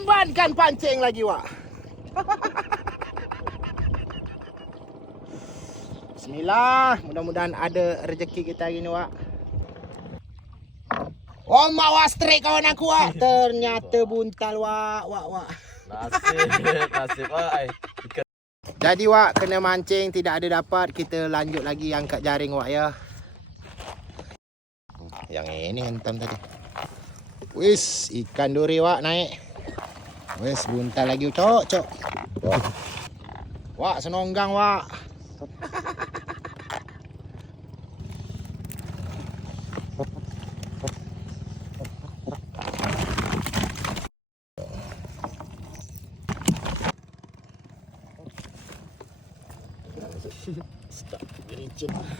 Hembankan pancing lagi, Wak. Bismillah. Mudah-mudahan ada rezeki kita hari ni, Wak. Oh, mak Wak straight kawan aku, Wak. Ternyata buntal, Wak. Nasib, Wak. Jadi, Wak, kena mancing. Tidak ada dapat. Kita lanjut lagi angkat jaring, Wak, ya. Yang ini hentam tadi. Wis, ikan duri, Wak, naik. Wis, buntal lagi, cok. Wak, senonggang, Wak.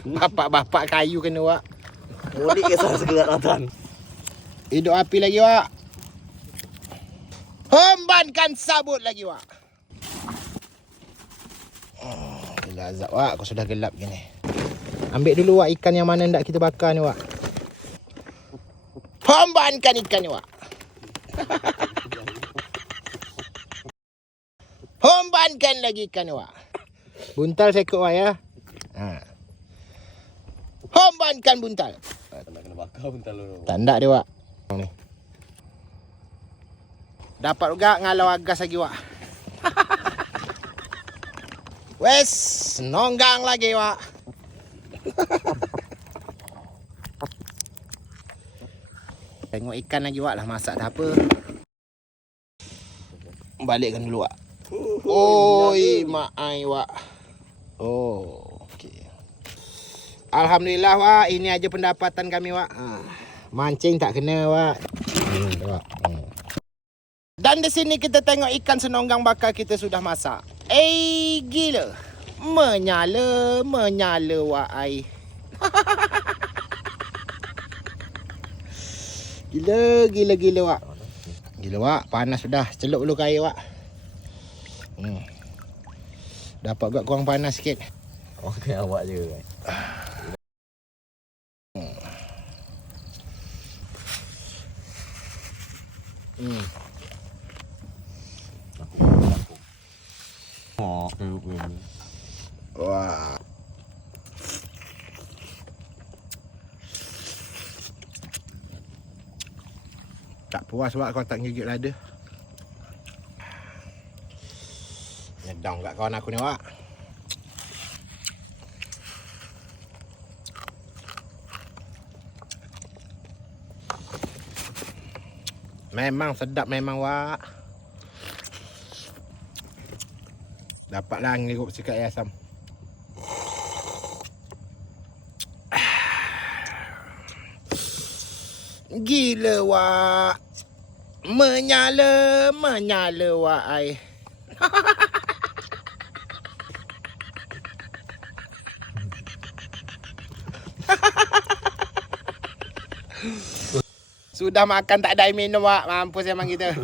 Bapak-bapak kayu kena, Wak. Mudik ke sana segala ratan. Hidup api lagi, Wak. Hembankan sabut lagi, Wak. Gila azab, Wak. Kau sudah gelap gini. Ambil dulu, Wak, ikan yang mana nak kita bakar ni, Wak. Hembankan ikan ni, Wak. Hembankan lagi ikan ni, Wak. Buntal saya ikut, Wak, ya. Hembankan buntal. Tak nak kena bakar buntal dulu. Tak nak dia, Wak. Ni. Dapat juga ngalau agas lagi, Wak. Wes, nonggang lagi, Wak. Tengok ikan lagi, Wak, lah masak dah apa. Balikkan dulu, Wak. Oi, mak ai, Wak. Oh, okey. Alhamdulillah, Wak. Ini aja pendapatan kami, Wak. Mancing tak kena, Wak. Wak. Dan di sini kita tengok ikan senonggang bakar kita sudah masak. Gila. Menyala, Wak ai. Gila, Wak. Gila, Wak. Panas sudah. Celup dulu ke air, Wak. Dapat agak kurang panas sikit. Okey, awak je. Wah. Tak puas, Wak, kau tak gigit lada. Nyedang kat kawan aku ni, Wak. Memang sedap memang, Wak. Dapatlah ngirup sikit air asam. Gila, Wak. Menyala, Wak ai. Sudah makan tak ada air minum, Wak. Mampus memang kita.